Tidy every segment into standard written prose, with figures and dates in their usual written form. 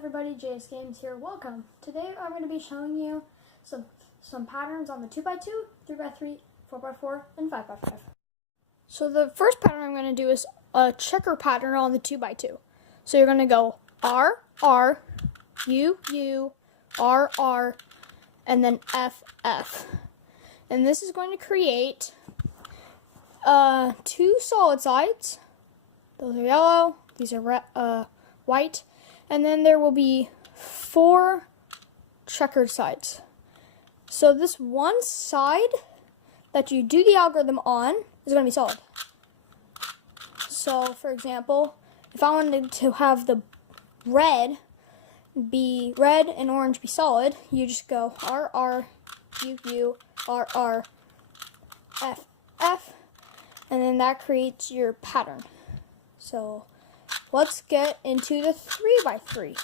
everybody, JS Games here. Welcome. Today I'm going to be showing you some patterns on the 2x2, 3x3, 4x4, and 5x5. So the first pattern I'm going to do is a checker pattern on the 2x2. So you're going to go R, R, U, U, R, R, and then F, F. And this is going to create two solid sides. Those are yellow, these are white, and then there will be 4 checkered sides. So this one side that you do the algorithm on is going to be solid. So for example, if I wanted to have the red and orange be solid, you just go R, R, U, U, R, R, F, F, and then that creates your pattern. So let's get into the 3x3.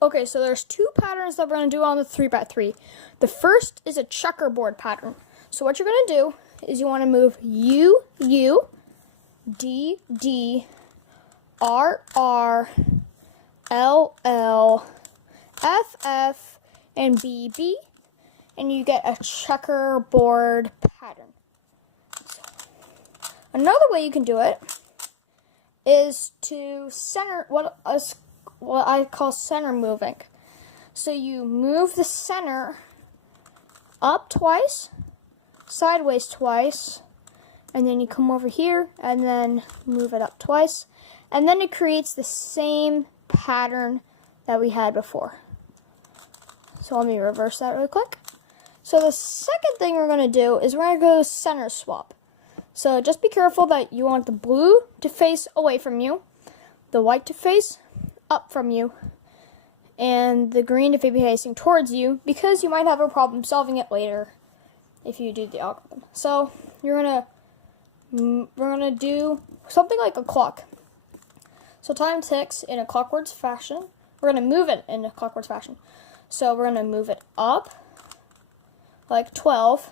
Okay, so there's 2 patterns that we're going to do on the 3x3. The first is a checkerboard pattern. So what you're going to do is you want to move U, U, D, D, R, R, L, L, F, F, and B, B, and you get a checkerboard pattern. Another way you can do it is to center what I call center moving. So you move the center up twice, sideways twice, and then you come over here and then move it up twice, and then it creates the same pattern that we had before. So let me reverse that really quick. So the second thing we're going to do is we're going to go center swap. So just be careful that you want the blue to face away from you, the white to face up from you, and the green to be facing towards you, because you might have a problem solving it later if you do the algorithm. So we're gonna do something like a clock. So time ticks in a clockwards fashion. We're gonna move it in a clockwards fashion. So we're gonna move it up like 12,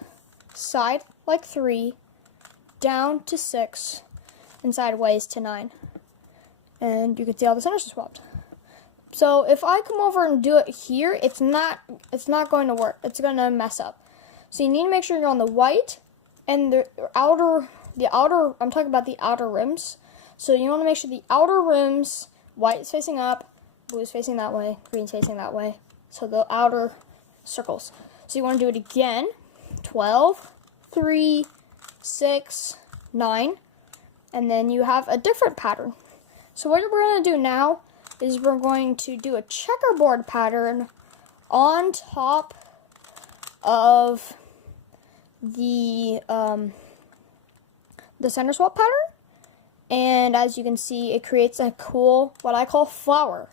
side like 3, down to 6, and sideways to 9. And you can see all the centers are swapped. So if I come over and do it here, it's not going to work. It's going to mess up. So you need to make sure you're on the white and the outer, I'm talking about the outer rims. So you want to make sure the outer rims, white is facing up, blue is facing that way, green is facing that way. So the outer circles. So you want to do it again. 12, 3, 6, 9, and then you have a different pattern. So what we're going to do now is we're going to do a checkerboard pattern on top of the center swap pattern, and as you can see, it creates a cool, what I call flower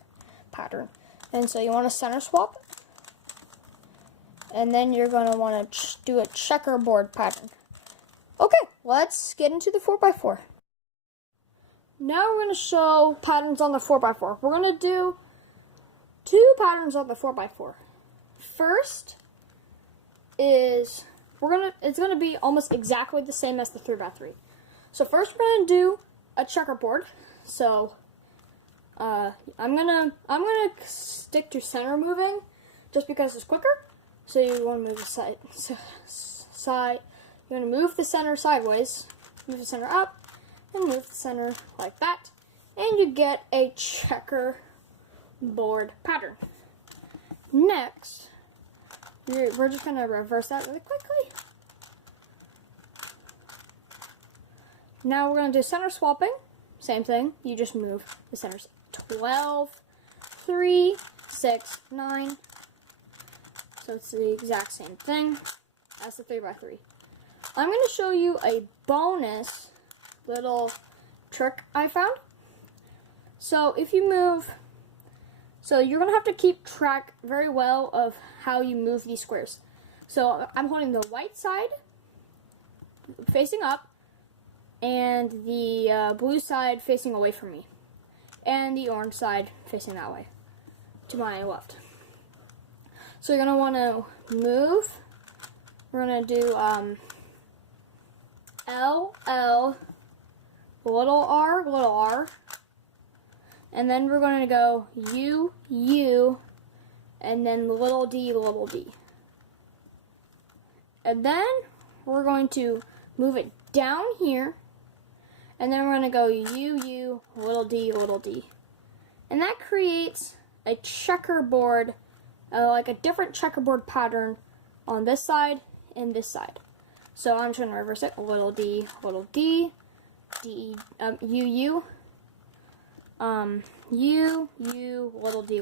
pattern. And so you want to center swap, and then you're going to want to do a checkerboard pattern. Okay, let's get into the 4x4. Now we're going to show patterns on the 4x4. We're going to do 2 patterns on the 4x4. First is it's going to be almost exactly the same as the 3x3. So first we're going to do a checkerboard. So I'm gonna stick to center moving just because it's quicker. So you want to move the side. You're going to move the center sideways, move the center up, and move the center like that, and you get a checkerboard pattern. Next, we're just going to reverse that really quickly. Now we're going to do center swapping. Same thing, you just move the centers 12, 3, 6, 9. So it's the exact same thing as the 3x3. I'm going to show you a bonus little trick I found. So if you move, so you're going to have to keep track very well of how you move these squares. So I'm holding the white side facing up, and the blue side facing away from me, and the orange side facing that way to my left. So you're going to want to move. We're going to do L, L, little r, And then we're going to go U, U, and then little d, little d. And then we're going to move it down here. And then we're going to go U, U, little d, little d. And that creates a checkerboard, like a different checkerboard pattern on this side and this side. So I'm just going to reverse it. Little d, D, U, U, U, U, little d,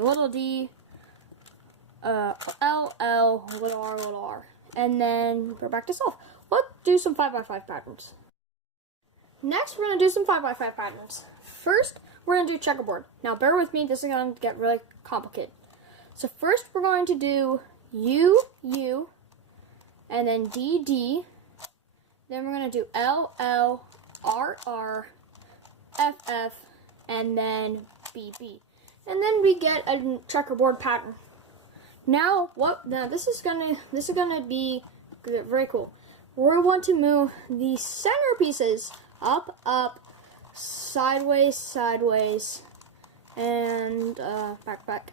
L, L, little r. And then we're back to solve. Let's do some 5x5 patterns. Next, we're going to do some 5x5 patterns. First, we're going to do checkerboard. Now, bear with me. This is going to get really complicated. So first, we're going to do U, U, and then D, D. Then we're going to do L, L, R, R, F, F, and then B, B. And then we get a checkerboard pattern. Now this is gonna be very cool. We want to move the center pieces up, up, sideways, sideways, and back, back.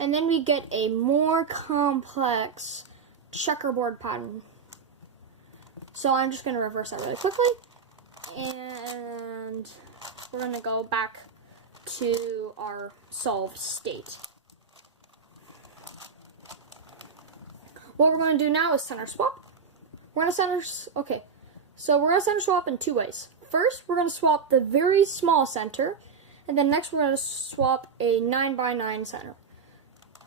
And then we get a more complex checkerboard pattern. So I'm just gonna reverse that really quickly, and we're gonna go back to our solved state. What we're going to do now is center swap. We're going to center swap in two ways. First, we're going to swap the very small center, and then next we're going to swap a 9x9 center.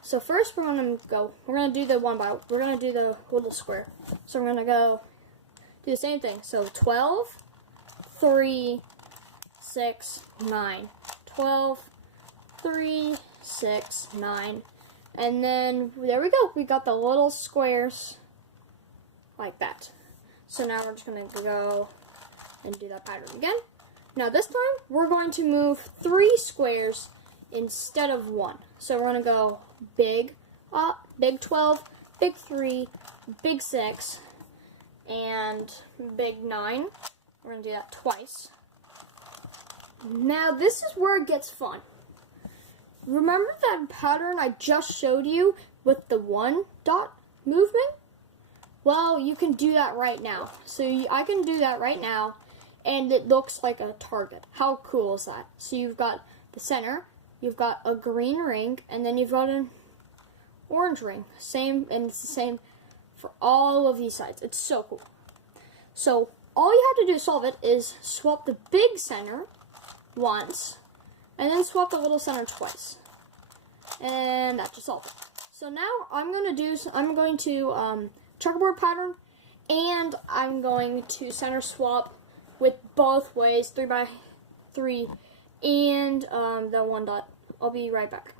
So first we're going to do the little square. So we're going to go do the same thing. So 12, 3, 6, 9. 12, 3, 6, 9. And then, there we go. We got the little squares like that. So now we're just going to go and do that pattern again. Now this time, we're going to move 3 squares instead of 1. So we're going to go big 12, big 3, big 6, and big 9. We're going to do that twice. Now this is where it gets fun. Remember that pattern I just showed you with the 1 dot movement? Well, you can do that right now. So I can do that right now, and it looks like a target. How cool is that? So you've got the center, you've got a green ring, and then you've got an orange ring. Same, and it's the same for all of these sides. It's so cool. So all you have to do to solve it is swap the big center once, and then swap the little center twice. And that just solved it. So now I'm going to checkerboard pattern, and I'm going to center swap with both ways, 3x3 and the 1 dot. I'll be right back.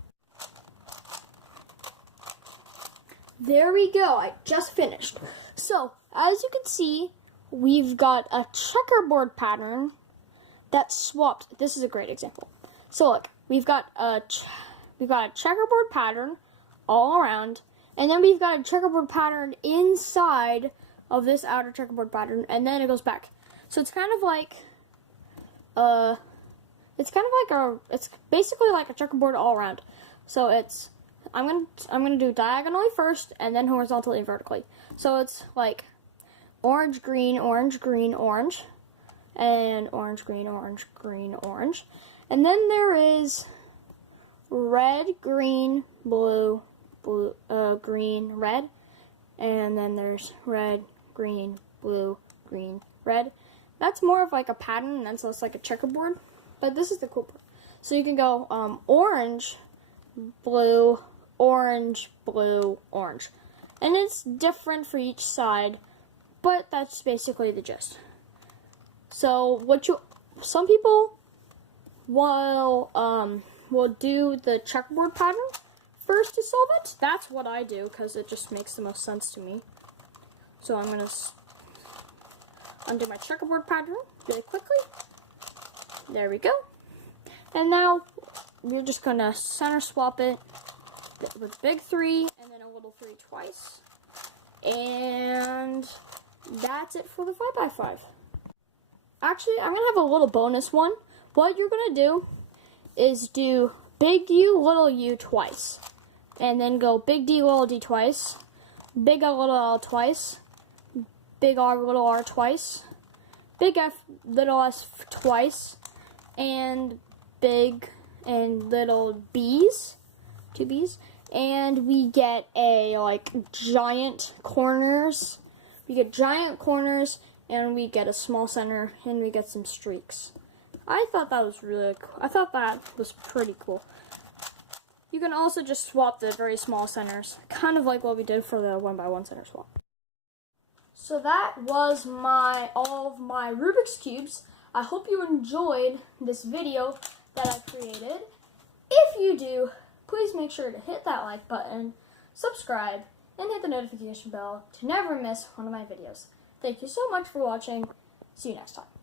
There we go. I just finished. So as you can see, we've got a checkerboard pattern that's swapped. This is a great example. So look, we've got a checkerboard pattern all around, and then we've got a checkerboard pattern inside of this outer checkerboard pattern, and then it goes back. So it's kind of like it's basically like a checkerboard all around. So I'm gonna do diagonally first, and then horizontally and vertically. So it's like orange, green, orange, green, orange, and orange, green, orange, green, orange. And then there is red, green, blue, blue, green, red. And then there's red, green, blue, green, red. That's more of like a pattern, and so it's like a checkerboard. But this is the cool part. So you can go orange, blue, orange, blue, orange. And it's different for each side, but that's basically the gist. So some people will do the checkerboard pattern first to solve it. That's what I do because it just makes the most sense to me. So I'm going to undo my checkerboard pattern really quickly. There we go. And now we're just going to center swap it with big 3 and then a little 3 twice. And that's it for the 5x5. Actually, I'm going to have a little bonus one. What you're going to do is do big U, little u twice. And then go big D, little d twice. Big L, little l twice. Big R, little r twice. Big F, little s twice. And big and little b's. 2 b's. And we get giant corners. We get giant corners, and we get a small center, and we get some streaks. I thought that was really cool. I thought that was pretty cool. You can also just swap the very small centers, kind of like what we did for the 1x1 center swap. So that was all of my Rubik's Cubes. I hope you enjoyed this video that I created. If you do, please make sure to hit that like button, subscribe, and hit the notification bell to never miss one of my videos. Thank you so much for watching. See you next time.